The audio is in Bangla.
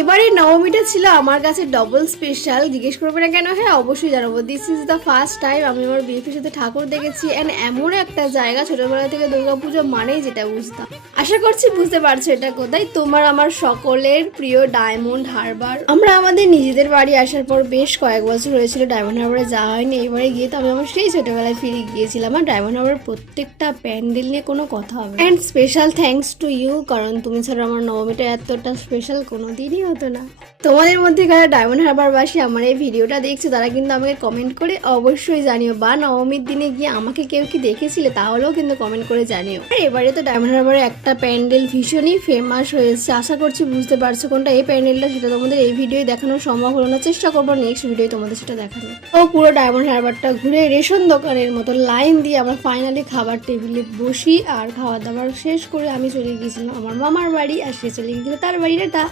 এবারে নবমীটা ছিল আমার কাছে ডবল স্পেশাল জিজ্ঞেস করবে না কেন? হ্যাঁ অবশ্যই জানাব। This is the first time আমি আমার বিএফের সাথে ঠাকুর দেখেছি। অ্যান্ড এমন একটা জায়গা ছোটবেলা থেকে দুর্গাপুজো মানেই যেটা বুঝতাম। আশা করছি বুঝতে পারছ এটা কোথায়? তোমার আমার সকলের প্রিয় ডায়মন্ড হারবার আমরা আমাদের নিজেদের বাড়ি আসার পর বেশ কয়েক বছর হয়েছিল ডায়মন্ড হারবারে যাওয়া হয়নি। এবারে গিয়ে তো আমি আমার সেই ছোটবেলায় ফিরে গিয়েছিলাম। আর ডায়মন্ড হারবার প্রত্যেকটা প্যান্ডেল নিয়ে কোনো কথা হবে and special thanks to you কারণ তুমি ছাড়া আমার নবমীটা এতটা স্পেশাল কোনো দিনই হতো না। তোমাদের মধ্যে কারা ডায়মন্ড হারবারবাসী আমার এই ভিডিওটা দেখছ, তারা কিন্তু আমাকে কমেন্ট করে অবশ্যই জানিও। বা নবমীর দিনে গিয়ে আমাকে কেউ কি দেখেছিলে, তাহলেও কিন্তু কমেন্ট করে জানিও। আর এবারে তো ডায়মন্ড হারবারে একটা প্যান্ডেল ভীষণই ফেমাস হয়েছে। আশা করছি বুঝতে পারছ কোনটা এই প্যান্ডেলটা, সেটা তোমাদের এই ভিডিও দেখানো সম্ভব হলো না। চেষ্টা করব নেক্সট ভিডিও তোমাদের সেটা দেখানো ও পুরো ডায়মন্ড হারবারটা ঘুরে রেশন দোকানের মতো লাইন দিয়ে আমরা ফাইনালি খাবার টেবিলে বসি আর খাওয়া দাওয়ার শেষ করে আমি চলে গিয়েছিলাম আমার মামার বাড়ি আর সে চলে গিয়েছিল তার বাড়িটা